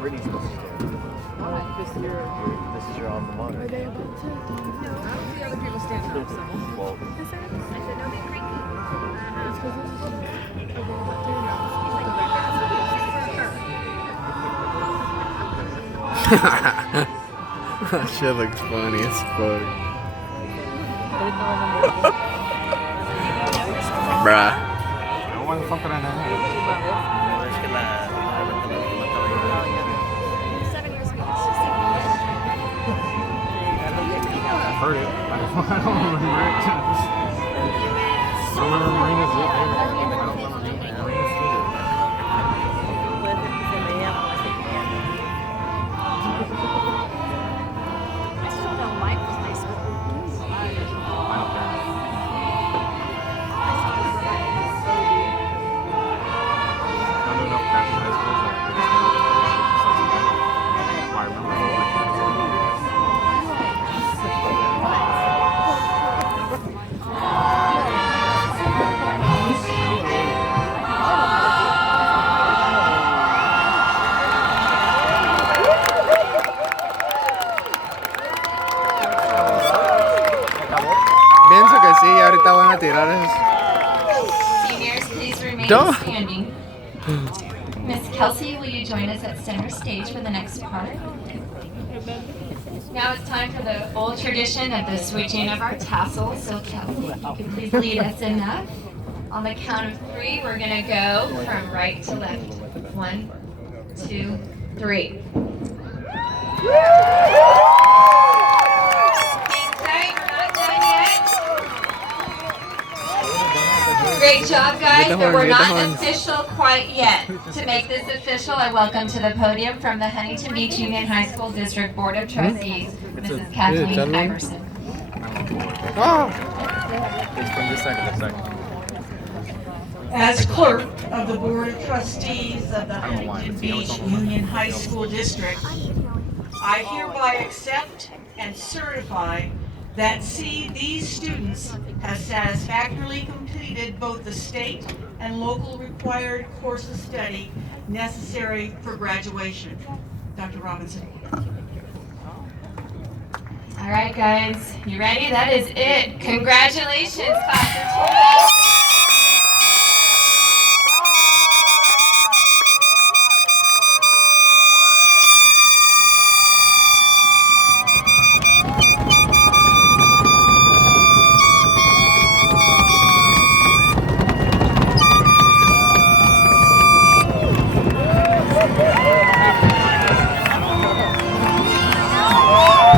Brittany's supposed to stand. This is your alma mater. Are they about to? No, I don't see other people standing up, so. Well, I said, don't be creepy. It's because this is. Are they about to? That shit looks funny as fuck. Bruh. es que la 7 years ago, it's just I've heard it. I don't remember it. I remember Marina's it. I don't remember Marina's it. I still know Mike was high school. I don't care. I don't know if back in high school was like the biggest thing. I remember it. Pienso que sí, ahorita van a tirar eso. Seniors, please remain Don't. standing. Miss Kelsey, will you join us at center stage for the next part? Now it's time for the old tradition of the switching of our tassels. So Kelsey, if you could please lead us in that. On the count of 3, we're gonna go from right to left. 1, 2, 3. Hang tight, we're not done yet. Great job, guys, Get the but horn, we're get the not horns. official quite yet. To make this official, I welcome to the podium from the Huntington Beach Union High School District Board of Trustees, Mrs. Kathleen gentlemen. Iverson. Oh. It's from this second to second. As clerk of the Board of Trustees of the I don't know why. Huntington It's the only Beach song. Union High School District, I hereby accept and certify that these students have satisfactorily completed both the state and local required course of study necessary for graduation. Dr. Robinson. All right, guys, you ready? That is it. Congratulations, Class of 20.